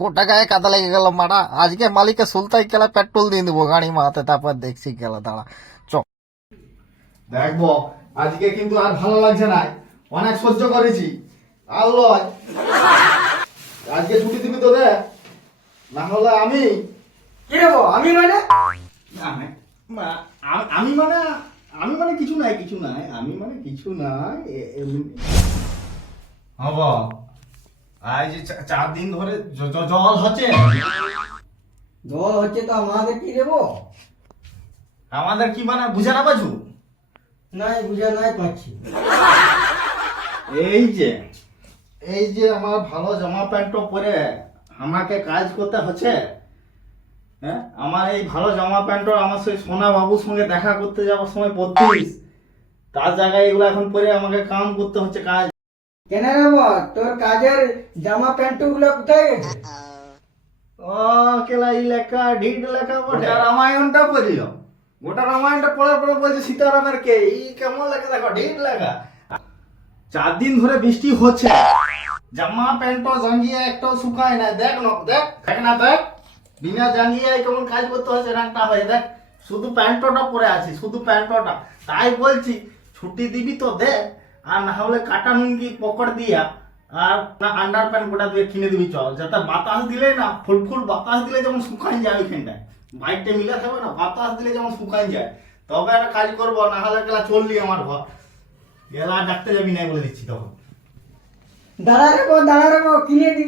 গোটা গায়ে কাদা লেগে গেল মারা। আজকে মালিককে সুলতাই গেলা পেট্রোল দিয়ে দেবো গাড়ি মাথাতে, তারপর দেখছি গেলা দাঁড়া। চ দেখবো। আজকে কিন্তু আর ভালো লাগছে না, অনেক সহ্য করেছি। আর লয়, আজকে ছুটি দিবি তো রে, না হলে আমি কি দেবো আমি মানে? আমি মানে আমি মানে কিছু নাই, কিছু নাই, আমি মানে কিছু নাই হব। আজ 4 দিন ধরে জল হচ্ছে। জল হচ্ছে তো আমাদের কি দেবো? আমাদের কি মানে বুঝে না বাজু? নাই বুঝা নাই পাচ্ছি। এই যে আমার ভালো জামা প্যান্ট পরে আমাকে কাজ করতে হচ্ছে। হ্যাঁ, আমার এই ভালো জামা প্যান্ট আমার সেই সোনা বাবুর সঙ্গে দেখা করতে যাওয়ার সময় পরতিস, তার জায়গায় এগুলো এখন পরে আমাকে কাম করতে হচ্ছে কাজ। কেন রে বল, তোর কাজের জামা প্যান্ট গুলো কোথায় গেছে? ও কেলা এই লেখা ঢিট লেখা বটে। রামায়ণটা পড়িল, গোটা রামায়ণটা পড়ার পরে বলছে সীতারামের কে এই কেমন লেখা, দেখো ঢিট লেখা। 4 দিন ধরে বৃষ্টি হচ্ছে, জামা প্যান্ট জাঙ্গিয়ে একটাও শুকায় না। দেখ না, দেখ না, দেখ বিনা জাঙ্গিয়ে কেমন কাজ করতে হচ্ছে রাংটা হয়ে। দেখ শুধু প্যান্টটা পরে আছি, শুধু প্যান্টটা। তাই বলছি ছুটি দিবি তো দে, আর না হলে কাটা লুঙ্গি পকড় দিয়া আর না আন্ডার প্যান্ট গোটা দিয়ে কিনে দিবি চল, যাতে বাতাস দিলে না ফুল বাতাস দিলে যেমন শুকাই যায় ওইখানটায়। বাইকটা মিলে থাকবে না, বাতাস দিলে যেমন শুকাই যায়, তবে একটা কাজ করবো। না হলে গেলা চললি আমার ঘর, গেলা ডাকতে যাবি না বলে দিচ্ছি তখন। দাঁড়া রে বল, দাঁড়া রে বল, কিনে দিব।